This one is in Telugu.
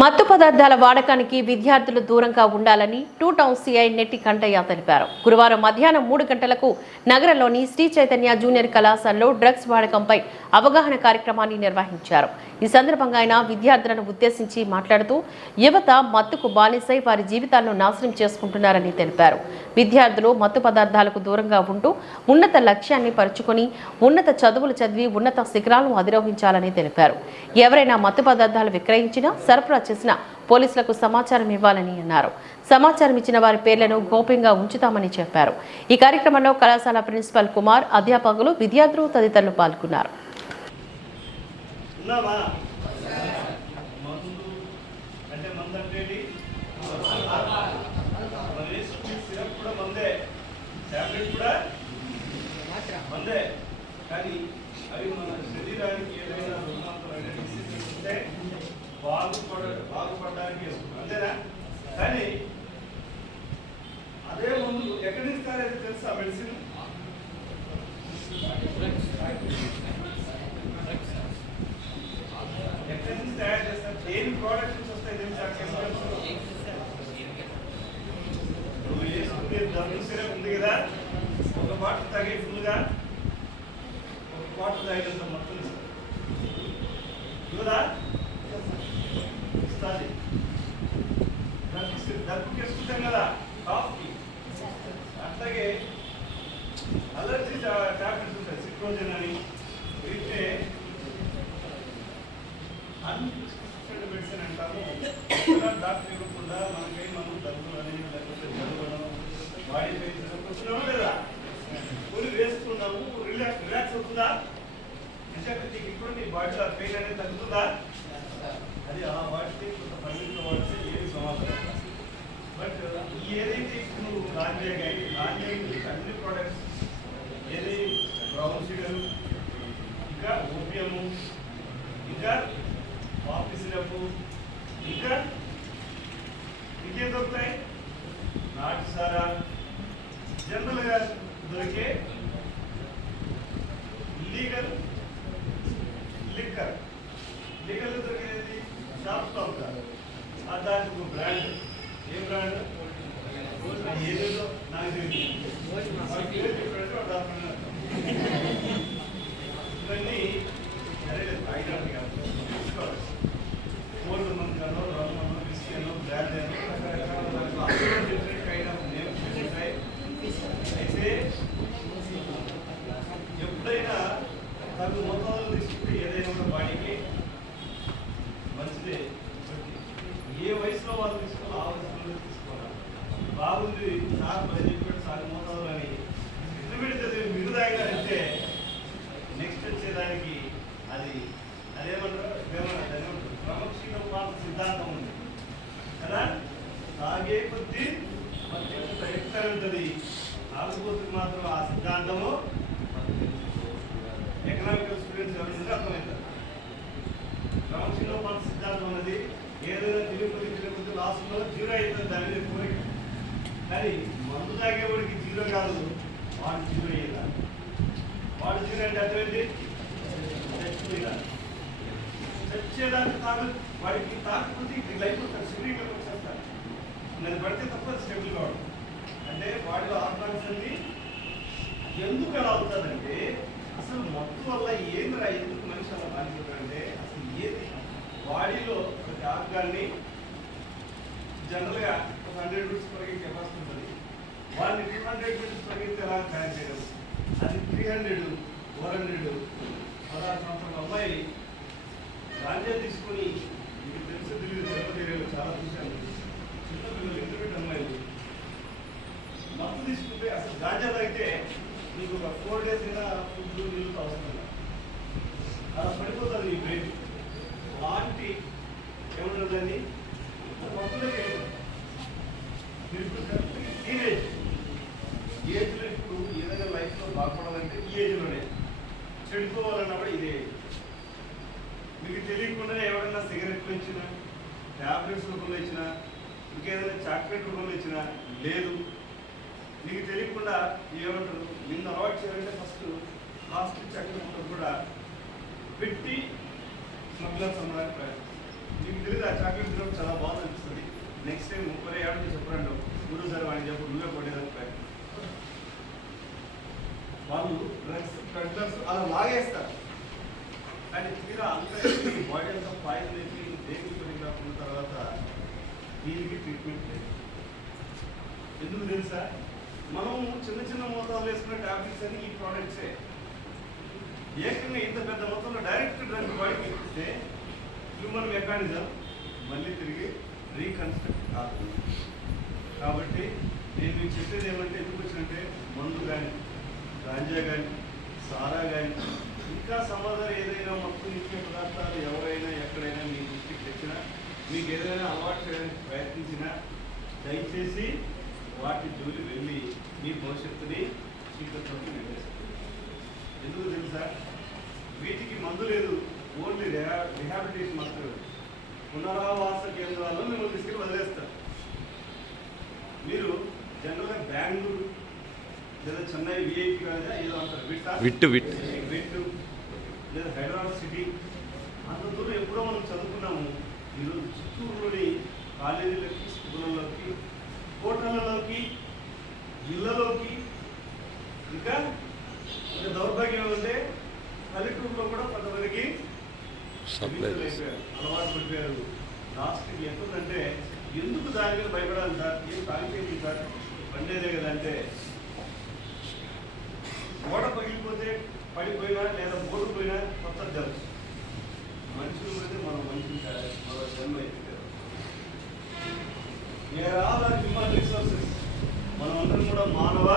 మత్తు పదార్థాల వాడకానికి విద్యార్థులు దూరంగా ఉండాలని టూ టౌన్ సిఐ నెట్టి కంటయ్య తెలిపారు. గురువారం మధ్యాహ్నం మూడు గంటలకు నగరంలోని శ్రీ చైతన్య జూనియర్ కళాశాలలో డ్రగ్స్ వాడకంపై అవగాహన కార్యక్రమాన్ని నిర్వహించారు. ఈ సందర్భంగా ఆయన విద్యార్థులను ఉద్దేశించి మాట్లాడుతూ యువత మత్తుకు బానిసై వారి జీవితాలను నాశనం చేసుకుంటున్నారని తెలిపారు. విద్యార్థులు మత్తు పదార్థాలకు దూరంగా ఉంటూ ఉన్నత లక్ష్యాన్ని పరుచుకొని ఉన్నత చదువులు చదివి ఉన్నత శిఖరాలను అధిరోహించాలని తెలిపారు. ఎవరైనా మత్తు పదార్థాలు విక్రయించినా సరఫరా చేసిన పోలీసులకు సమాచారం ఇవ్వాలని అన్నారు. సమాచారం ఇచ్చిన వారి పేర్లను గోప్యంగా ఉంచుతామని చెప్పారు. ఈ కార్యక్రమంలో కళాశాల ప్రిన్సిపల్ కుమార్ అధ్యాపకులు విద్యార్థులు తదితరులు పాల్గొన్నారు. టాబ్లెట్ కూడా మందే కానీ అవి మన శరీరానికి ఏదైనా రుణాంతరం డిసీజెస్ ఉంటే బాగుపడ బాగుపడడానికి వేసుకుంటాం అంతేనా కానీ అదే మందు ఎక్కడి నుంచి తయారైతే ఎక్కడి నుంచి తయారు చేస్తారు ఏం ప్రోడక్ట్ నుంచి వస్తాయి నువ్వు వేసుకునే సిరప్ ఉంది కదా ఒక బాటిల్ తాగే ఫుల్గా ఒక బాటిల్ తాగినంత మొత్తం ఇవ్వదా దగ్గు సి- వేసుకుంటాం కదా టాబ్లెట్స్ అయితే సిట్రోజన్ మెడిసిన్ అంటాము. డాక్టర్ ఇవ్వకుండా మనకేం మనం దగ్గులని లేకపోతే చదవడం బాడీ పెయిన్స్ కూర్చున్నామా లేదా? కొని వేసుకున్నాము రిలాక్స్ రిలాక్స్ అవుతుందా? నిజానికి ఇప్పుడు నీ బాడీలో పెయిన్ అనేది తగ్గుతుందా? అది ఆ వాటిని కొంత పరిమితిలో వాడితే ఏది సమాధానం బట్ ఏదైతే ఇప్పుడు నువ్వు లాంచ్ కానీ లాంచ్ అన్ని ప్రోడక్ట్స్ ఏది బ్రౌన్ షుగర్ ఇంకా ఓపియము ఇంకా కాఫీ సిరప్ ఇంకా ఇంకేం దొరుకుతాయి నాటు సారా జనరల్గా దొరికే లీగల్ లిక్కర్ లీగల్ దొరికేది షాప్ స్టాప్ ఆ దానికి ఒక బ్రాండ్ ఏ బ్రాండ్ అది ఏదేదో నాకు తెలియదు వాడి పేరు చెప్పాడంటే వాడు దాని ఇవన్నీ సరే ఐటమ్ కాదు తీసుకోవాలి కోల్డ్ మందులో రమ్మను బిస్కెను బ్రాండ్ అని రకరకాల దాంట్లో అందులో డిఫరెంట్ కైండ్ ఆఫ్ నేమ్స్ ఉంటాయి అయితే ఎప్పుడైనా తగు మొత్తంలో తీసుకుంటే ఏదైనా కూడా బాడీకి మంచిదే ఏ వయసులో వాళ్ళు తీసుకోవాలి ఆ వయసులో తీసుకోవాలి బాగుంది సార్ మరి చెప్పాడు సార్ మోతాదు అని ఇంటర్మీడియట్ చదివి మిగుదాయిగా అంటే నెక్స్ట్ వచ్చేదానికి అది అదేమంటారు? ఏమన్నా దాన్ని ఏమంటారు క్రమశీల పాత సిద్ధాంతం ఉంది. కదా? తాగే కొద్దీ మధ్య ఎక్కువ ఉంటుంది. తాగుబోతుకు మాత్రం ఆ సిద్ధాంతము ఎకనామికల్ స్టూడెంట్స్ ఎవరైనా అర్థమవుతారు క్రమశీల పాత సిద్ధాంతం అనేది ఏదైనా తిరుగుతుంది తిరుగుతుంది లాస్ట్లో జీరో అవుతుంది దాని మీద కోరిక కానీ మందు తాగేవాడికి జీరో కాదు. వాడు జీరో అయ్యేదా వాడు జీరో అంటే అర్థమైంది? చచ్చిపోయినా చచ్చేదానికి తాగు వాడికి తాకపోతే ఇక్కడ లైఫ్ వస్తారు శరీరంలోకి వచ్చేస్తారు అది పడితే తప్ప స్టేబుల్ కావడం అంటే వాడిలో ఆత్మహత్యని ఎందుకు అలా అవుతుందంటే అసలు మత్తు వల్ల ఏందిరా ఎందుకు మనిషి అలా బాధిపోతాడంటే అసలు ఏది? బాడీలో ప్రతి ఆర్గాన్ని జనరల్గా హండ్రెడ్ రూపీస్ పరిగే కెపాసిటీ ఉంటుంది వాళ్ళని టూ హండ్రెడ్ రూపీస్ పరిగెత్తే ఎలా తయారు చేయడం? అది త్రీ హండ్రెడ్ ఫోర్ హండ్రెడ్ పదహారు సంవత్సరాల అమ్మాయి గాంజా తీసుకొని మీకు తెలుసు తెలియదు జనరల్ ఏరియాలో చాలా చూశాను. చిన్నపిల్లలు ఇంటర్మీడియట్ అమ్మాయిలు. మత్తు తీసుకుంటే అసలు గాంజా తాగితే మీకు ఒక ఫోర్ డేస్ అయినా ఫుడ్ నీళ్ళు అవసరం అలా పడిపోతుంది మీ బ్రెయిన్. అలాంటి ఏమంటారు దాన్ని? మత్తులోకి వెళ్ళిపోతుంది. మీరు ఇప్పుడు టీనేజ్ ఈ ఏజ్లో ఇప్పుడు ఏదైనా లైఫ్లో బాగుపడాలంటే ఈ ఏజ్లోనే చెడిపోవాలన్నా కూడా ఇదే మీకు తెలియకుండా ఎవరైనా సిగరెట్లు ఇచ్చినా ట్యాబ్లెట్స్ రూపంలో ఇచ్చినా ఇంకేదైనా చాక్లెట్ రూపంలో ఇచ్చినా లేదు నీకు తెలియకుండా ఏమంటారు నిన్ను అవాయిడ్ చేయాలంటే ఫస్ట్ ప్లాస్టిక్ చాక్లెట్ కూడా పెట్టి స్మగ్లర్స్ అన్నదానికి ప్రయత్నం నీకు తెలియదు ఆ చాక్లెట్ తినడం చాలా బాగుంది అనిపిస్తుంది నెక్స్ట్ టైం ముప్పై ఏడు నుంచి చెప్పరండి. గురువు సార్ వాడిని చెప్పు నువ్వే కొట్టేదానికి వాళ్ళు డ్రగ్స్ డ్రగ్స్ అలా లాగేస్తారు. కానీ తీరా అంత బాడీ అంతా పాయిజన్ వేసి దేనికి పని కాకుండా తర్వాత దీనికి ట్రీట్మెంట్ లేదు. ఎందుకు తెలుసా? మనం చిన్న చిన్న మోతాదులు వేసుకునే టాబ్లెట్స్ అని ఈ ప్రోడక్ట్సే ఏకంగా ఇంత పెద్ద మొత్తంలో డైరెక్ట్ డ్రగ్ బాడీకి ఇస్తే హ్యూమన్ మెకానిజం మళ్ళీ తిరిగి రీకన్స్ట్రక్ట్ కాదు. కాబట్టి నేను మీకు చెప్పేది ఏమంటే ఎందుకు వచ్చినంటే మందు కానీ గాంజా కానీ సారా కానీ ఇంకా సమాధానం ఏదైనా మొత్తం ఇచ్చే పదార్థాలు ఎవరైనా ఎక్కడైనా మీ దృష్టికి తెచ్చినా మీకు ఏదైనా అలవాటు చేయడానికి ప్రయత్నించినా దయచేసి వాటి జోలి వెళ్ళి మీ భవిష్యత్తుని చీకట్లోకి వెళ్ళేస్తారు ఎందుకు తెలుసా? వీటికి మందు లేదు ఓన్లీ రిహాబిలిటేషన్ మాత్రమే. పునరావాస కేంద్రాల్లో మిమ్మల్ని తీసుకెళ్ళి వదిలేస్తారు. లేదా చెన్నై విఐపి ఏదో అంటారు. విట్టా విట్టు, లేదా హైదరాబాద్ సిటీ. అంత దూరం ఎప్పుడో మనం చదువుకున్నాము. ఈరోజు చిత్తూరులోని కాలేజీలకి స్కూళ్ళలోకి హోటళ్ళలోకి ఇళ్ళలోకి ఇంకా ఇంకా దౌర్భాగ్యం ఏమంటే పల్లెటూరులో కూడా కొంతమందికి అలవాటు పడిపోయారు. లాస్ట్కి ఎంతుందంటే ఎందుకు దాని మీద భయపడాలి సార్? ఏం తాగిపోయింది సార్? ఉండేదే కదంటే గోడ పగిలిపోతే పడిపోయినా లేదా బోర్డు పోయినా కొత్త జరుగు మనుషులు పోతే మనం మనుషులు మన జన్మ అయితే where all are human resources. మనం అందరం కూడా మానవ?